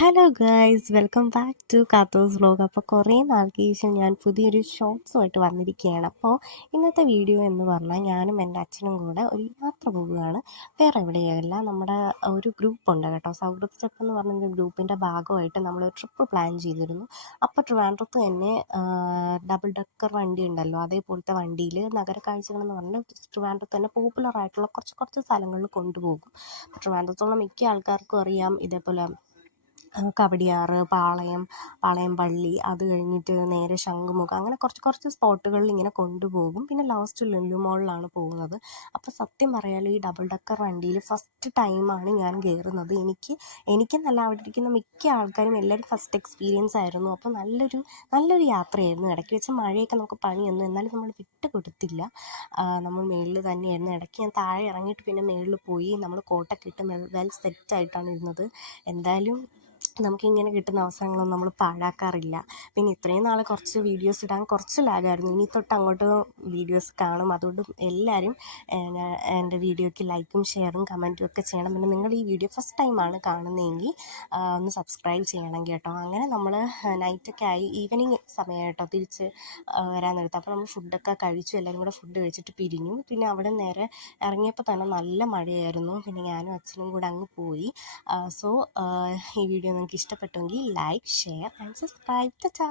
Hello guys, welcome back to Kathos vlog. അപ്പോൾ കുറേ നാൾക്ക് ശേഷം ഞാൻ പുതിയൊരു ഷോർട്സുമായിട്ട് വന്നിരിക്കുകയാണ്. അപ്പോൾ ഇന്നത്തെ വീഡിയോ എന്ന് പറഞ്ഞാൽ ഞാനും എൻ്റെ അച്ഛനും കൂടെ ഒരു യാത്ര പോവുകയാണ്. വേറെ എവിടെയല്ല, നമ്മുടെ ഒരു ഗ്രൂപ്പുണ്ട് കേട്ടോ, സൗഹൃദ സ്റ്റെപ്പ് എന്ന് പറഞ്ഞൊരു ഗ്രൂപ്പിൻ്റെ ഭാഗമായിട്ട് നമ്മളൊരു ട്രിപ്പ് പ്ലാൻ ചെയ്തിരുന്നു. അപ്പോൾ ട്രിവാൻഡ്രത്ത് തന്നെ ഡബിൾ ഡെക്കർ വണ്ടി ഉണ്ടല്ലോ, അതേപോലത്തെ വണ്ടിയിൽ നഗര കാഴ്ചകളെന്ന് പറഞ്ഞാൽ ട്രിവാൻഡ്രത്ത് തന്നെ പോപ്പുലർ ആയിട്ടുള്ള കുറച്ച് സ്ഥലങ്ങളിൽ കൊണ്ടുപോകും. ട്രിവാൻഡ്രത്തുള്ള മിക്ക ആൾക്കാർക്കും അറിയാം ഇതേപോലെ കവടിയാറ്, പാളയം പള്ളി, അത് കഴിഞ്ഞിട്ട് നേരെ ശംഖുമുഖം, അങ്ങനെ കുറച്ച് സ്പോട്ടുകളിൽ ഇങ്ങനെ കൊണ്ടുപോകും. പിന്നെ ലാസ്റ്റ് ലുലു മോളിലാണ് പോകുന്നത്. അപ്പോൾ സത്യം പറയാലോ, ഈ ഡബിൾ ഡെക്കർ വണ്ടിയിൽ ഫസ്റ്റ് ടൈമാണ് ഞാൻ കയറുന്നത്. എനിക്കെന്നല്ല, അവിടെ ഇരിക്കുന്ന മിക്ക ആൾക്കാരും എല്ലാവരും ഫസ്റ്റ് എക്സ്പീരിയൻസ് ആയിരുന്നു. അപ്പോൾ നല്ലൊരു യാത്രയായിരുന്നു. ഇടയ്ക്ക് വെച്ച് മഴയൊക്കെ നമുക്ക് പണിയൊന്നും, എന്നാലും നമ്മൾ വിട്ട് കൊടുത്തില്ല. നമ്മൾ മുകളിൽ തന്നെയായിരുന്നു. ഇടയ്ക്ക് ഞാൻ താഴെ ഇറങ്ങിയിട്ട് പിന്നെ മുകളിൽ പോയി. നമ്മൾ കോട്ടൊക്കെ ഇട്ട് വെൽ സെറ്റായിട്ടാണ് ഇരുന്നത്. എന്തായാലും നമുക്കിങ്ങനെ കിട്ടുന്ന അവസരങ്ങളൊന്നും നമ്മൾ പാഴാക്കാറില്ല. പിന്നെ ഇത്രയും നാൾ കുറച്ച് വീഡിയോസ് ഇടാൻ കുറച്ച് ലാഗായിരുന്നു. ഇനി തൊട്ട് അങ്ങോട്ട് വീഡിയോസ് കാണും. അതുകൊണ്ട് എല്ലാവരും എൻ്റെ വീഡിയോയ്ക്ക് ലൈക്കും ഷെയറും കമൻറ്റും ഒക്കെ ചെയ്യണം. പിന്നെ നിങ്ങൾ ഈ വീഡിയോ ഫസ്റ്റ് ടൈമാണ് കാണുന്നതെങ്കിൽ ഒന്ന് സബ്സ്ക്രൈബ് ചെയ്യണം കേട്ടോ. അങ്ങനെ നമ്മൾ നൈറ്റൊക്കെ ആയി, ഈവനിങ് സമയം കേട്ടോ, തിരിച്ച് വരാൻ നേരത്ത്. അപ്പോൾ നമ്മൾ ഫുഡൊക്കെ കഴിച്ചു, എല്ലാവരും കൂടെ ഫുഡ് കഴിച്ചിട്ട് പിരിഞ്ഞു. പിന്നെ അവിടെ നേരെ ഇറങ്ങിയപ്പോൾ തന്നെ നല്ല മഴയായിരുന്നു. പിന്നെ ഞാനും അച്ഛനും കൂടെ അങ്ങ് പോയി. സോ ഈ വീഡിയോ നിങ്ങൾക്ക് ഇഷ്ടപ്പെട്ടെങ്കിൽ like, share and subscribe. Tata.